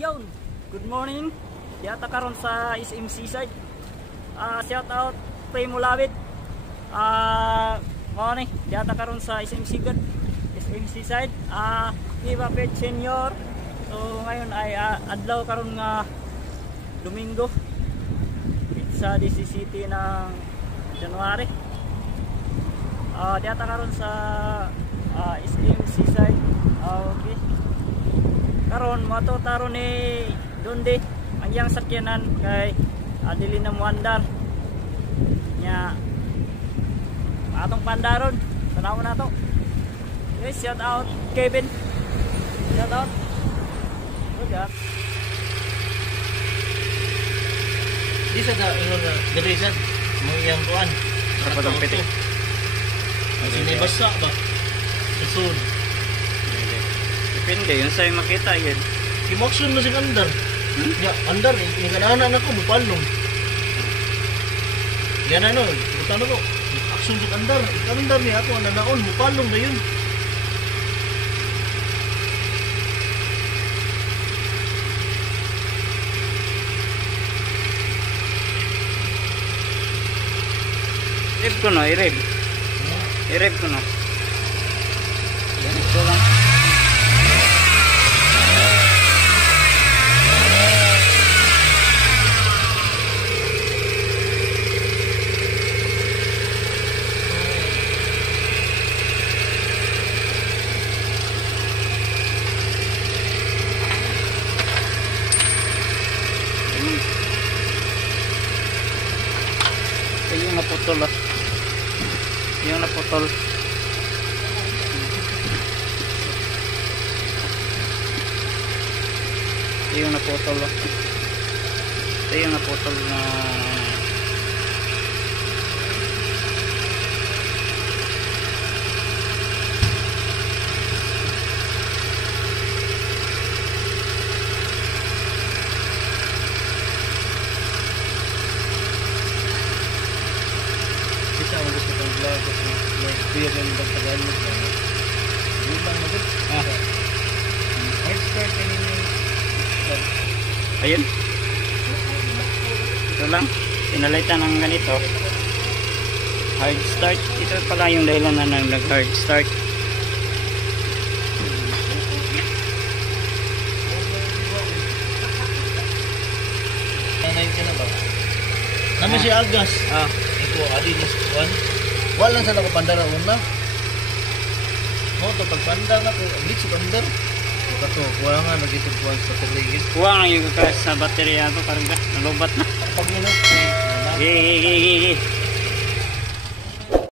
Yon, good morning. Yata karon sa SMC side. Shout out Primo Lawit. Mo ni, yata karon sa SMC good. SMC side. Viva Pet Senior. So ngayon ay adlaw karon nga Domingo. Sa DC ng January. Yata karon sa SMC side. Okay. Karon moto taro ni Donde ang yang sakyanan kay dili na muandar nya atong pandaron tanawon nato. Okay, shout out Kevin, shout out good job. Di sa dirisan mo yang tuan Padang piti sini basa ba sun depende yun sa'yo makita yun. kimaksun na si andar ya andar ni kanana nako mupalong yan ano utang ko aksun si andar ni ako nanaon mupalong na yun. Irib ko no, irib ko no. Yan ito lang. Yung naputol yung naputol yung naputol ito yung naputol na Kuya kan Tagalog na. Butang na din. Expert ka ninyo. ayun ito lang pinalitan ng ganito hard start. Ito pala yung dahilan na nag hard start. Nanay ka na ba? Namin si Agas. Ito adinis kuan. Wala lang sa nakapandara una. To pagpandar na ko, blitz pandar. Kato, wala nga nagitog kuan sa terligid. Kuha nga yung kakas sa baterya ito karga nalubat na. Pag minus, Gigi